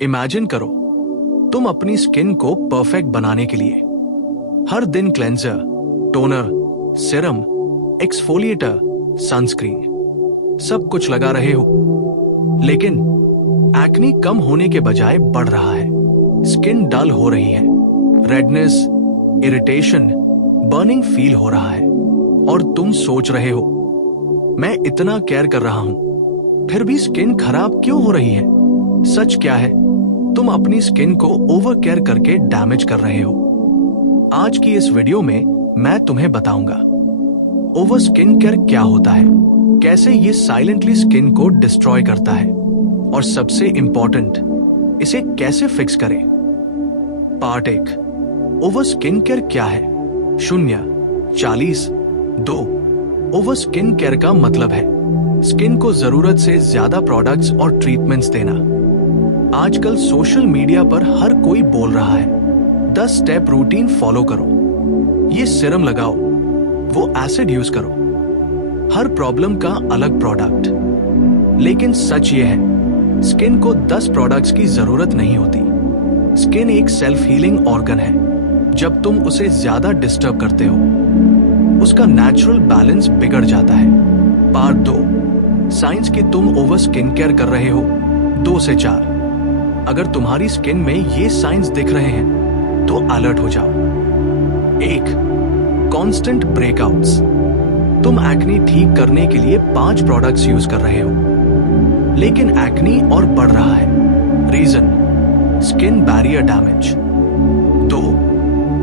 Imagine करो, तुम अपनी स्किन को परफेक्ट बनाने के लिए हर दिन cleanser, toner, serum, exfoliator, sunscreen सब कुछ लगा रहे हो, लेकिन एक्ने कम होने के बजाय बढ़ रहा है। स्किन डल हो रही है, रेडनेस, इरिटेशन, बर्निंग फील हो रहा है, और तुम सोच रहे हो मैं इतना केयर कर रहा हूं फिर भी स्किन खराब क्यों हो रही है। सच क्या है, तुम अपनी स्किन को ओवर केयर करके डैमेज कर रहे हो। आज की इस वीडियो में मैं तुम्हें बताऊंगा ओवर स्किन केयर क्या होता है, कैसे ये साइलेंटली स्किन को डिस्ट्रॉय करता है, और सबसे इंपॉर्टेंट, इसे कैसे फिक्स करें। पार्ट 1, ओवर स्किन केयर क्या है। 0, 40, 2। ओवर स्किन केयर का मतलब है स्किन को जरूरत से ज्यादा प्रोडक्ट्स और ट्रीटमेंट्स देना। आजकल सोशल मीडिया पर हर कोई बोल रहा है 10 स्टेप रूटीन फॉलो करो, ये सीरम लगाओ, वो एसिड यूज करो, हर प्रॉब्लम का अलग प्रोडक्ट। लेकिन सच ये है, स्किन को 10 प्रोडक्ट्स की जरूरत नहीं होती। स्किन एक सेल्फ हीलिंग ऑर्गन है। जब तुम उसे ज्यादा डिस्टर्ब करते हो, उसका नेचुरल बैलेंस बिगड़ जाता है। पार्ट 2, साइंस की तुम ओवर स्किन केयर कर रहे हो। 2 से 4। अगर तुम्हारी स्किन में ये साइंस दिख रहे हैं तो अलर्ट हो जाओ। 1, कांस्टेंट ब्रेकआउट्स। तुम एक्ने ठीक करने के लिए 5 प्रोडक्ट्स यूज कर रहे हो, लेकिन एक्ने और बढ़ रहा है। Reason, skin barrier damage. 2,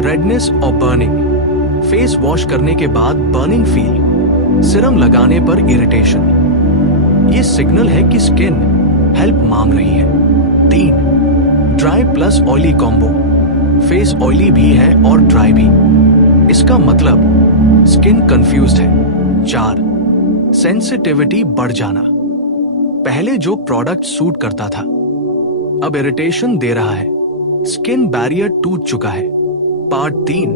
redness और बर्निंग। फेस वॉश करने के बाद बर्निंग फील, सीरम लगाने पर इरिटेशन। ये सिग्नल है कि स्किन हेल्प मांग रही है। 3, dry plus oily combo. Face oily भी है और ड्राई भी, इसका मतलब स्किन कंफ्यूज्ड है। 4, सेंसिटिविटी बढ़ जाना। पहले जो प्रोडक्ट सूट करता था अब इरिटेशन दे रहा है, स्किन बैरियर टूट चुका है। पार्ट 3,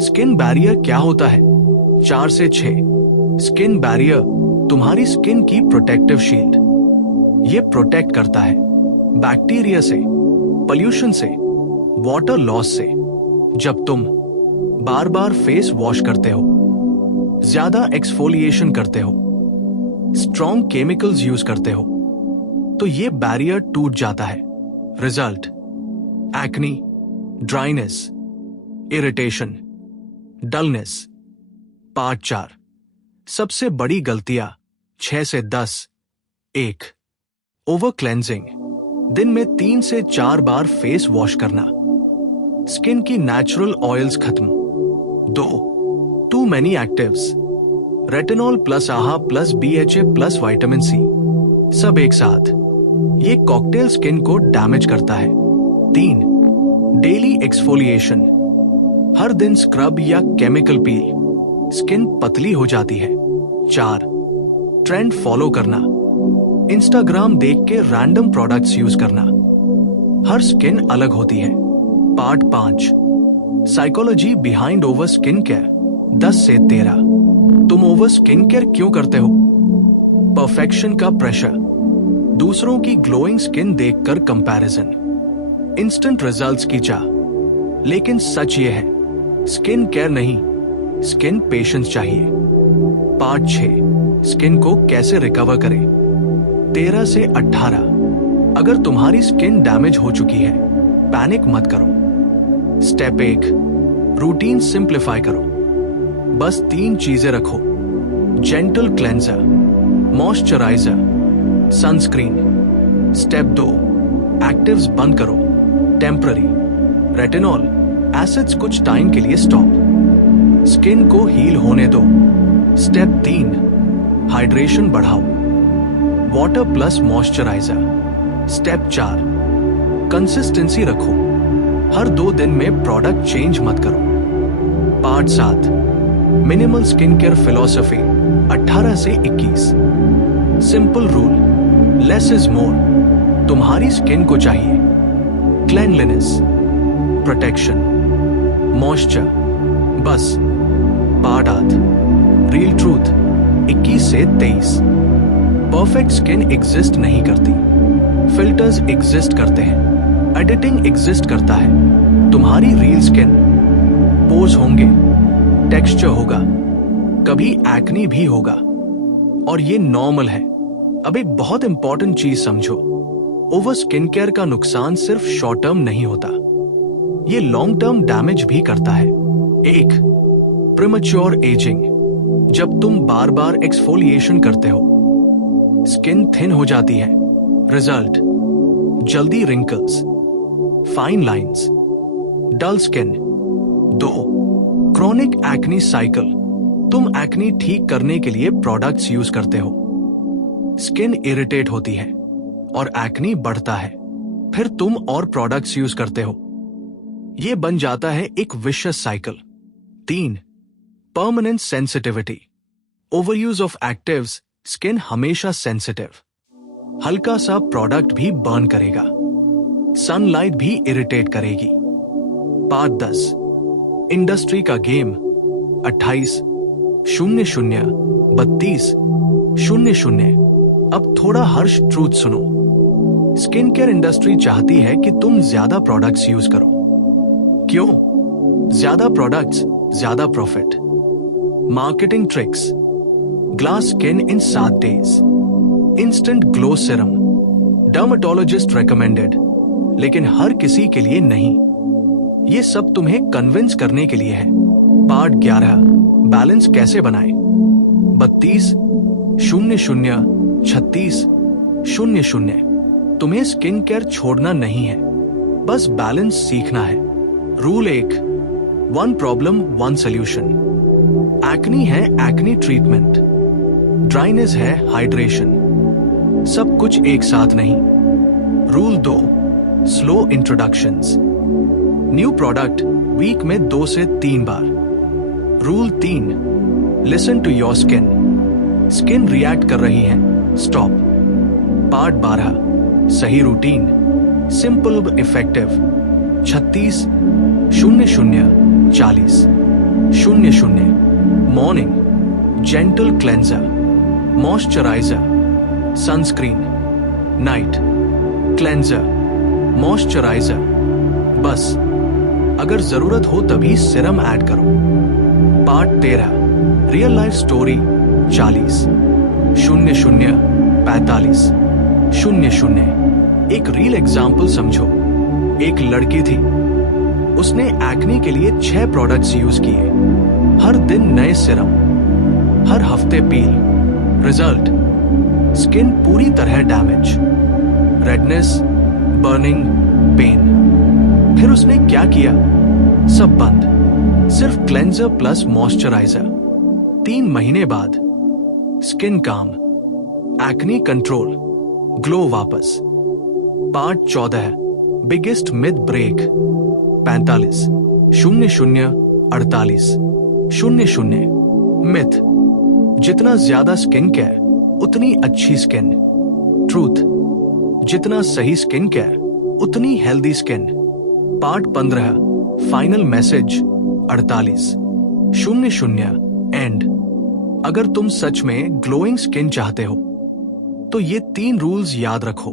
स्किन बैरियर क्या होता है। 4 से 6। स्किन बैरियर तुम्हारी स्किन की प्रोटेक्टिव शील्ड। ये प्रोटेक्ट करता है बैक्टीरिया से, पोल्यूशन से, वाटर लॉस से। जब तुम बार बार फेस वॉश करते हो, ज्यादा एक्सफोलिएशन करते हो, स्ट्रॉन्ग केमिकल्स यूज करते हो, तो ये बैरियर टूट जाता है। Result, acne, dryness, irritation, dullness. Part 4, सबसे बड़ी गलतियां। 6 से 10। 1, ओवर क्लेंजिंग। दिन में 3 से 4 बार फेस वॉश करना, स्किन की नेचुरल ऑयल्स खत्म। 2, too many actives. Retinol plus AHA plus BHA plus vitamin C सब एक साथ, ये कॉकटेल स्किन को डैमेज करता है। 3, डेली एक्सफोलिएशन। हर दिन स्क्रब या केमिकल पील, स्किन पतली हो जाती है। 4, ट्रेंड फॉलो करना। इंस्टाग्राम देख के रैंडम प्रोडक्ट्स यूज करना। हर स्किन अलग होती है। Part 5, psychology behind over skin care. 10 से 13। तुम ओवर स्किन केयर क्यों करते हो। परफेक्शन का प्रेशर, दूसरों की ग्लोइंग स्किन देखकर कंपैरिजन, इंस्टेंट रिजल्ट्स की चाह। लेकिन सच ये है, स्किन केयर नहीं, स्किन पेशेंस चाहिए। पार्ट 6, स्किन को कैसे रिकवर करें। 13 से 18। अगर तुम्हारी स्किन डैमेज हो चुकी है, पैनिक मत करो। स्टेप 1, रूटीन सिंप्लीफाई करो। बस 3 चीजें रखो, gentle cleanser, moisturiser, sunscreen. Step 2, actives बंद करो, टेम्पररी। रेटिनॉल, एसिड्स कुछ टाइम के लिए स्टॉप, स्किन को हील होने दो। स्टेप 3, हाइड्रेशन बढ़ाओ, water plus moisturiser. Step 4, consistency रखो, हर 2 दिन में प्रोडक्ट चेंज मत करो। Part 7, minimal skin care philosophy. 18 से 21। Simple rule, less is more. तुम्हारी स्किन को चाहिए क्लेanलीनेस, प्रोटेक्शन, मॉइस्चर, बस। Part 8, real truth. 21 से 23। परफेक्ट स्किन एग्जिस्ट नहीं करती, फिल्टर्स एग्जिस्ट करते हैं, एडिटिंग एग्जिस्ट करता है, तुम्हारी रियल स्किन, पोज होंगे, टेक्सचर होगा, कभी एक्ने भी होगा, और ये नॉर्मल है। अब एक बहुत इंपॉर्टेंट चीज समझो, ओवर स्किन केयर का नुकसान सिर्फ शॉर्ट टर्म नहीं होता, ये लॉन्ग टर्म डैमेज भी करता है। एक, प्रीमैच्योर एजिंग। जब तुम बार बार एक्सफोलिएशन करते हो, स्किन थिन हो जाती है। रिजल्ट, जल्दी wrinkles, fine lines, dull skin. 2, chronic acne cycle. तुम एक्ने ठीक करने के लिए प्रोडक्ट्स यूज करते हो, स्किन इरिटेट होती है और एक्ने बढ़ता है, फिर तुम और प्रोडक्ट्स यूज करते हो, ये बन जाता है एक vicious cycle. 3, permanent sensitivity. Overuse of actives, skin हमेशा सेंसिटिव, हल्का सा प्रोडक्ट भी बर्न करेगा, सनलाइट भी इरिटेट करेगी। पार्ट 10, इंडस्ट्री का गेम। 28 00 32 00। अब थोड़ा हर्ष ट्रूथ सुनो, स्किन केयर इंडस्ट्री चाहती है कि तुम ज्यादा प्रोडक्ट्स यूज करो। क्यों? ज्यादा प्रोडक्ट्स, ज्यादा profit. Marketing tricks, glass skin in 7 days, instant glow serum, dermatologist recommended, लेकिन हर किसी के लिए नहीं। ये सब तुम्हें कन्विंस करने के लिए है। पार्ट 11, बैलेंस कैसे बनाएं। 32 00 36 00। तुम्हें स्किन केयर छोड़ना नहीं है, बस बैलेंस सीखना है। Rule 1, 1 problem 1 solution. एक्ने है एक्ने ट्रीटमेंट, ड्राइनेस है हाइड्रेशन, सब कुछ एक साथ नहीं। Rule 2, slow introductions. New product week में 2 से 3 बार। Rule 3, listen to your skin. Skin react कर रही है, स्टॉप। पार्ट 12, सही routine, simple effective. 36 00 40 00। Morning, gentle cleanser, moisturiser, sunscreen. Night, cleanser, moisturiser, बस। अगर जरूरत हो तभी सीरम ऐड करो। Part 13, real life story. 40 00 45 00। एक रियल एग्जाम्पल समझो। एक लड़की थी, उसने एक्ने के लिए 6 प्रोडक्ट्स यूज किए, हर दिन नए सीरम, हर हफ्ते पील। रिजल्ट, स्किन पूरी तरह डैमेज, रेडनेस, बर्निंग, पेन। फिर उसने क्या किया? सब बंद, सिर्फ क्लेंजर प्लस मॉइस्चराइजर। 3 महीने बाद skin calm, acne control, glow वापस। Part 14, biggest myth break. 45 00 48 00। Myth, जितना ज्यादा स्किन केयर उतनी अच्छी स्किन। ट्रूथ, जितना सही स्किन केयर उतनी healthy skin. Part 15, final message. 48 00 and. अगर तुम सच में ग्लोइंग स्किन चाहते हो तो ये 3 रूल्स याद रखो।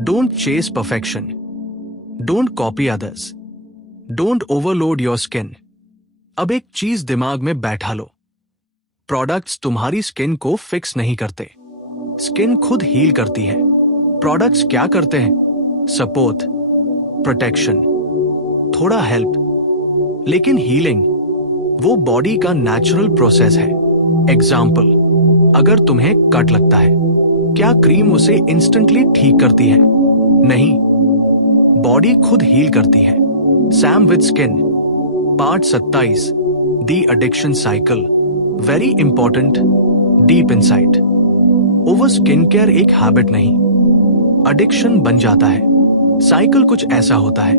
Don't chase perfection, don't copy others, don't overload your skin. अब एक चीज दिमाग में बैठा लो, प्रोडक्ट्स तुम्हारी स्किन को फिक्स नहीं करते, स्किन खुद हील करती है। प्रोडक्ट्स क्या करते हैं? सपोर्ट, प्रोटेक्शन, थोड़ा हेल्प, लेकिन हीलिंग वो बॉडी का नेचुरल प्रोसेस है। एग्जाम्पल, अगर तुम्हें कट लगता है, क्या क्रीम उसे इंस्टेंटली ठीक करती है? नहीं, बॉडी खुद हील करती है। Sam with skin. Part 27, the addiction cycle. Very important, deep insight. Over skin care एक हैबिट नहीं, एडिक्शन बन जाता है। साइकिल कुछ ऐसा होता है,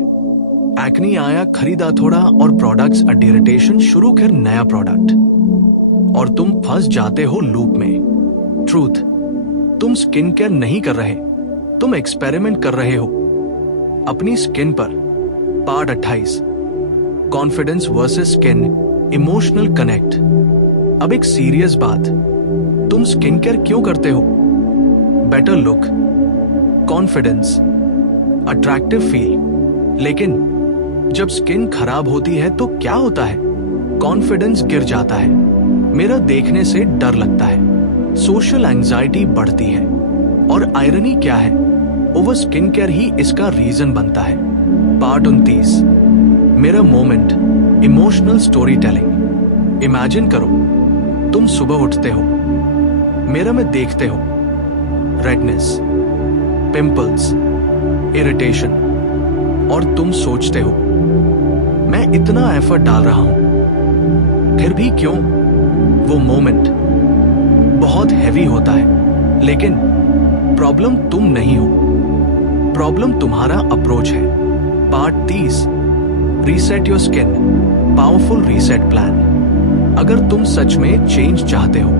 एक्ने आया, खरीदा थोड़ा और प्रोडक्ट्स इरिटेशन शुरू, फिर नया प्रोडक्ट, और तुम फंस जाते हो लूप में। ट्रूथ, तुम स्किन केयर नहीं कर रहे, तुम एक्सपेरिमेंट कर रहे हो अपनी स्किन पर। Part 28, confidence versus skin, emotional connect. अब एक सीरियस बात, तुम स्किन केयर क्यों करते हो? Better look, confidence, attractive feel. लेकिन जब स्किन खराब होती है तो क्या होता है? कॉन्फिडेंस गिर जाता है, मिरर देखने से डर लगता है, सोशल एंजाइटी बढ़ती है। और आयरनी क्या है? ओवर स्किन केयर ही इसका रीजन बनता है। Part 29, mirror moment, emotional story telling. Imagine करो, तुम सुबह उठते हो, मिरर में देखते हो रेडनेस, पिंपल्स, इरिटेशन, और तुम सोचते हो मैं इतना एफर्ट डाल रहा हूं, फिर भी क्यों? वो मोमेंट बहुत हैवी होता है, लेकिन प्रॉब्लम तुम नहीं हो, प्रॉब्लम तुम्हारा अप्रोच है। Part 30, reset your skin, powerful reset plan. अगर तुम सच में चेंज चाहते हो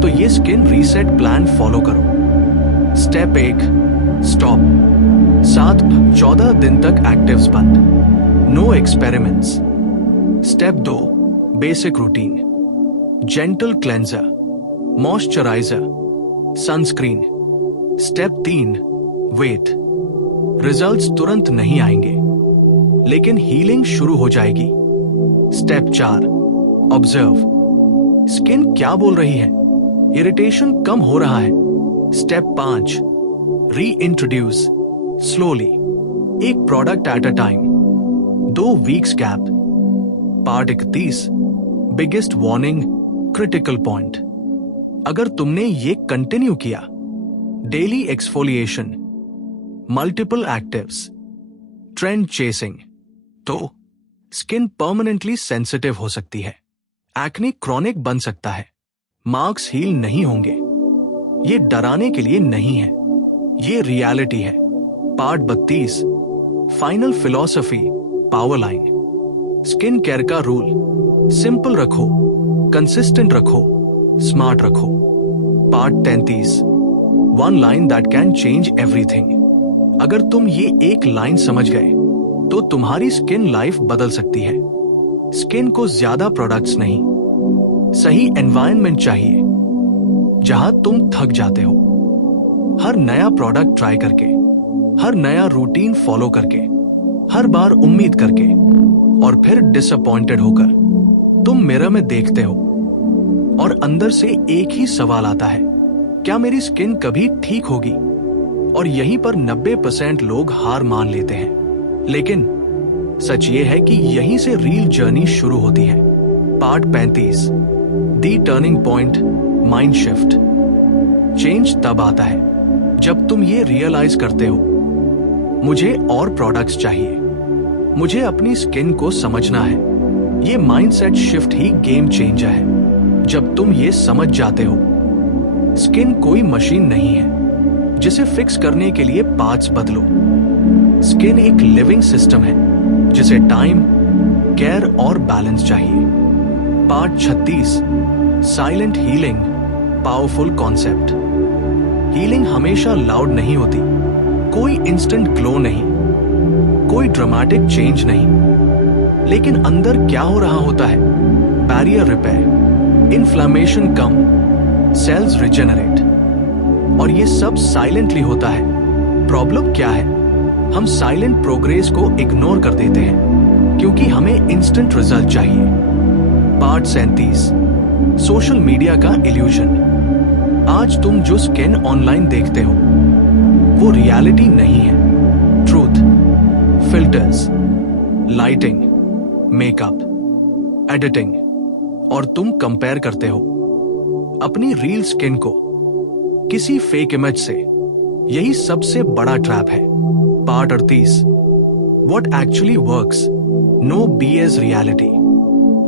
तो ये स्किन रीसेट प्लान फॉलो करो। Step 1, stop. 7-14 दिन तक एक्टिव्स बंद, no experiments. Step 2, basic routine, gentle cleanser, moisturiser, sunscreen. Step 3, wait. Results तुरंत नहीं आएंगे, लेकिन हीलिंग शुरू हो जाएगी। स्टेप 4, ऑब्जर्व, स्किन क्या बोल रही है? इरिटेशन कम हो रहा है। स्टेप 5, री इंट्रोड्यूस स्लोली, एक product at a time, 2 weeks gap. Part 31, biggest warning, critical point. अगर तुमने ये कंटिन्यू किया, daily exfoliation, multiple actives, trend chasing, तो स्किन परमानेंटली सेंसिटिव हो सकती है, एक्ने क्रॉनिक बन सकता है, मार्क्स हील नहीं होंगे। ये डराने के लिए नहीं है, ये रियलिटी है। Part 32, final philosophy, power line. Skin care का रूल, सिंपल रखो, कंसिस्टेंट रखो, स्मार्ट रखो। Part 33, one line that can change everything. अगर तुम ये एक लाइन समझ गए तो तुम्हारी स्किन लाइफ बदल सकती है। स्किन को ज्यादा प्रोडक्ट्स नहीं, सही एनवायरनमेंट चाहिए जहां तुम थक जाते हो। हर नया प्रोडक्ट ट्राई करके, हर नया रूटीन फॉलो करके, हर बार उम्मीद करके और फिर डिसअपॉइंटेड होकर तुम मिरर में देखते हो और अंदर से एक ही सवाल आता है, क्या मेरी स्किन कभी ठीक होगी? और यहीं पर 90% लोग हार मान लेते हैं। लेकिन सच ये है कि यहीं से रियल जर्नी शुरू होती है। Part 35, the turning point, mind shift. Change तब आता है जब तुम ये रियलाइज करते हो, मुझे और प्रोडक्ट्स चाहिए, मुझे अपनी स्किन को समझना है। ये माइंडसेट शिफ्ट ही गेम चेंजर है। जब तुम ये समझ जाते हो, स्किन कोई मशीन नहीं है जिसे फिक्स करने के लिए पार्ट्स बदलो। स्किन एक लिविंग सिस्टम है जिसे टाइम, केयर और बैलेंस चाहिए। Part 36, silent healing, powerful concept. Healing हमेशा लाउड नहीं होती, कोई इंस्टेंट ग्लो नहीं, कोई ड्रामेटिक चेंज नहीं, लेकिन अंदर क्या हो रहा होता है? बैरियर रिपेयर, इन्फ्लेमेशन कम, सेल्स रिजेनरेट, और ये सब साइलेंटली होता है। प्रॉब्लम क्या है? हम साइलेंट प्रोग्रेस को इग्नोर कर देते हैं क्योंकि हमें इंस्टेंट रिजल्ट चाहिए। पार्ट 37, सोशल मीडिया का इल्यूजन। आज तुम जो स्किन ऑनलाइन देखते हो वो रियलिटी नहीं है। Truth, filters, lighting, makeup, editing, और तुम कंपेयर करते हो अपनी रियल स्किन को किसी फेक इमेज से। यही सबसे बड़ा ट्रैप है। Part 38, what actually works, no BS reality.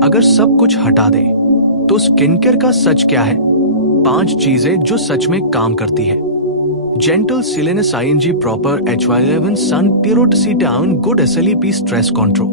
अगर सब कुछ हटा दे तो स्किन केयर का सच क्या है? 5 चीजें जो सच में काम करती है। जेंटल सिलेनस ING प्रॉपर HY11 सन पिरोटिसिटाउन गुड SLEP स्ट्रेस कंट्रोल।